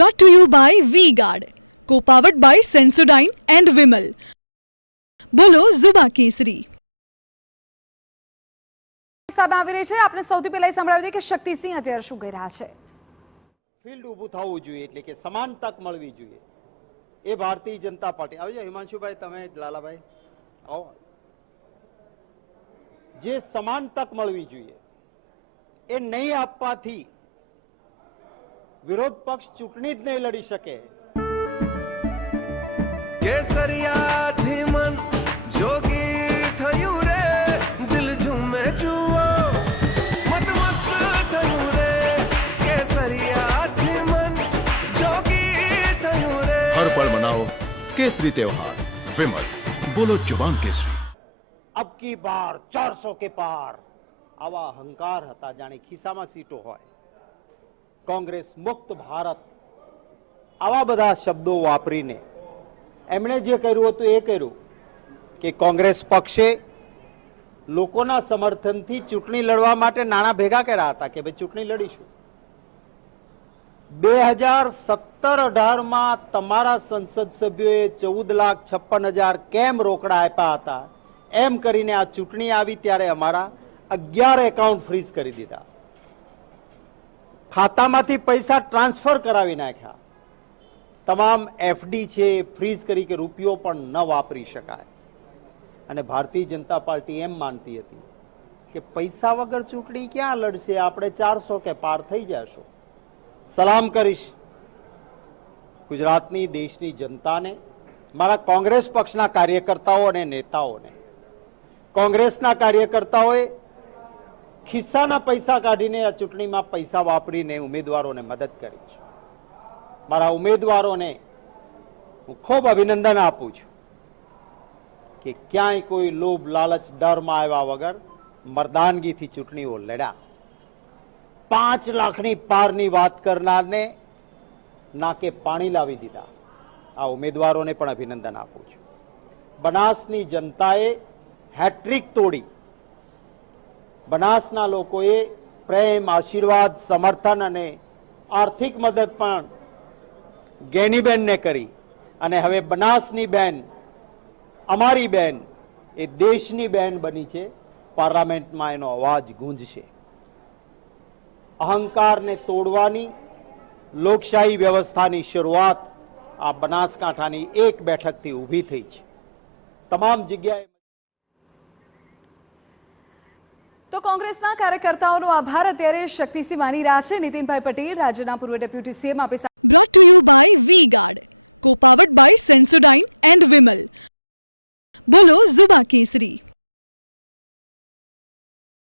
brought to you by V-Guard, supported by Sensodyne and Vimal. We are Zebra. સામે આવી રહી છે આપણે સૌથી પહેલા સંભળાવી દઈએ કે શક્તિસિંહ અત્યારે શું કહી રહ્યા છે। ફિલ્ડ ઊભું થવું જોઈએ એટલે કે સમાન તક મળવી જોઈએ એ ભારતીય જનતા પાર્ટી આવજો હિમાંશુભાઈ તમે લાલાભાઈ આવો જે સમાન તક મળવી જોઈએ એ નહીં આપવાથી વિરોધ પક્ષ ચૂંટણી જ નહીં લડી શકે। કેસરિયાથી મન જોગી થયું રે દિલ ઝૂમે જુઓ મત મસ્ત થયું રે કેસરિયાથી મન જોગી થયું રે। हर पल मनाओ केसरी त्योहार विमल बोलो जुबान केसरी। अब की बार 400 के पार आवा अहंकार હતા જાણે ખિસ્સામાં સીટો હોય। કોંગ્રેસ મુક્ત ભારત આવા બધા શબ્દો વાપરીને એમણે જે કર્યું હતું એ કર્યું કે કોંગ્રેસ પક્ષે લોકોના સમર્થનથી ચૂંટણી લડવા માટે નાણાં ભેગા કર્યા હતા કે ભાઈ ચૂંટણી લડીશું। 2017-18 માં તમારા સંસદ સભ્યોએ 14,56,000 કેમ રોકડા આપ્યા હતા એમ કરીને આ ચૂંટણી આવી ત્યારે અમારા 11 એકાઉન્ટ ફ્રીઝ કરી દીધા, ખાતામાંથી પૈસા ટ્રાન્સફર કરાવી નાખ્યા, તમામ એફડી છે ફ્રીઝ કરી કે રૂપિયો પણ ન વાપરી શકાય। અને ભારતીય જનતા પાર્ટી એમ માનતી હતી કે પૈસા વગર ચૂંટણી ક્યાં લડશે, આપણે 400 કે પાર થઈ જશો। સલામ કરીશ ગુજરાતની દેશની જનતાને, મારા કોંગ્રેસ પક્ષના કાર્યકર્તાઓ અને નેતાઓને। કોંગ્રેસના કાર્યકર્તાઓએ ખિસ્સાના પૈસા કાઢીને આ ચૂંટણીમાં પૈસા વાપરીને ઉમેદવારોને મદદ કરી છે। મારા ઉમેદવારોને હું ખૂબ અભિનંદન આપું છું કે ક્યાંય કોઈ લોભ લાલચ ડરમાં આવ્યા વગર મર્દાનગીથી ચૂંટણીઓ લડ્યા। 5 લાખની પારની વાત કરનારને નાકે પાણી લાવી દીધા। આ ઉમેદવારોને પણ અભિનંદન આપું છું। બનાસની જનતાએ હેટ્રિક તોડી। બનાસના લોકોએ પ્રેમ, આશીર્વાદ, સમર્થન અને આર્થિક મદદ પણ ગેનીબેનને કરી અને હવે બનાસની બેન, અમારી બેન એ દેશની બેન બની છે। પાર્લામેન્ટમાં એનો અવાજ ગુંજશે। અહંકારને તોડવાની લોકશાહી વ્યવસ્થાની શરૂઆત આ બનાસકાંઠાની એક બેઠકથી ઊભી થઈ છે। તમામ જગ્યાએ તો કોંગ્રેસના કાર્યકર્તાઓનો આભાર અત્યારે શક્તિસિંહ માની રહ્યા છે। નીતિનભાઈ પટેલ રાજ્યના પૂર્વ ડેપ્યુટી સીએમ આપણી Brought to you by V-Guard, supported by Sensodyne and Vimal. We are Zebra.